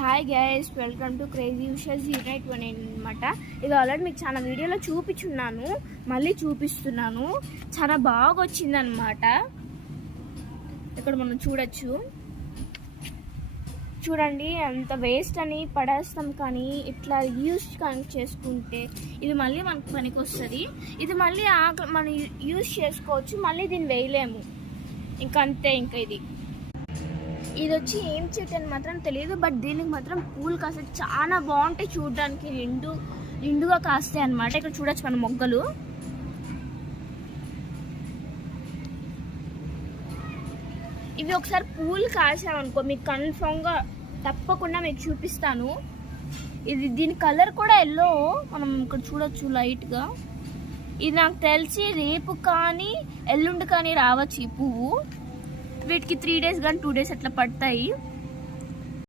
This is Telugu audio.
Hi guys, welcome to crazy wishes unite 1 అనమాట. ఇది ఆల్రెడీ మీకు చాలా వీడియోలో చూపించున్నాను, మళ్ళీ చూపిస్తున్నాను. చాలా బాగా వచ్చిందనమాట. ఇక్కడ మనం చూడండి, అంత వేస్ట్ అని పడేస్తాం, కానీ ఇట్లా యూజ్ చేసుకుంటే ఇది మళ్ళీ మనకు పనికి వస్తుంది. ఇది మళ్ళీ మనం యూజ్ చేసుకోవచ్చు, మళ్ళీ దీన్ని వేయలేము. ఇంకంతే. ఇది వచ్చి ఏం చెట్టు అని మాత్రం తెలియదు, బట్ దీనికి మాత్రం పూలు కాస్తే చాలా బాగుంటాయి. చూడడానికి నిండుగా కాస్తాయి అన్నమాట. ఇక్కడ చూడొచ్చు మన మొగ్గలు. ఇవి ఒకసారి పూలు కాసామనుకో మీకు కన్ఫామ్గా తప్పకుండా మీకు చూపిస్తాను. దీని కలర్ కూడా ఎల్లో, మనం ఇక్కడ చూడొచ్చు లైట్గా. ఇది నాకు తెలిసి రేపు కానీ ఎల్లుండి కానీ రావచ్చు ఈ పువ్వు. వీటికి 3 days కానీ 2 days అట్లా పడతాయి.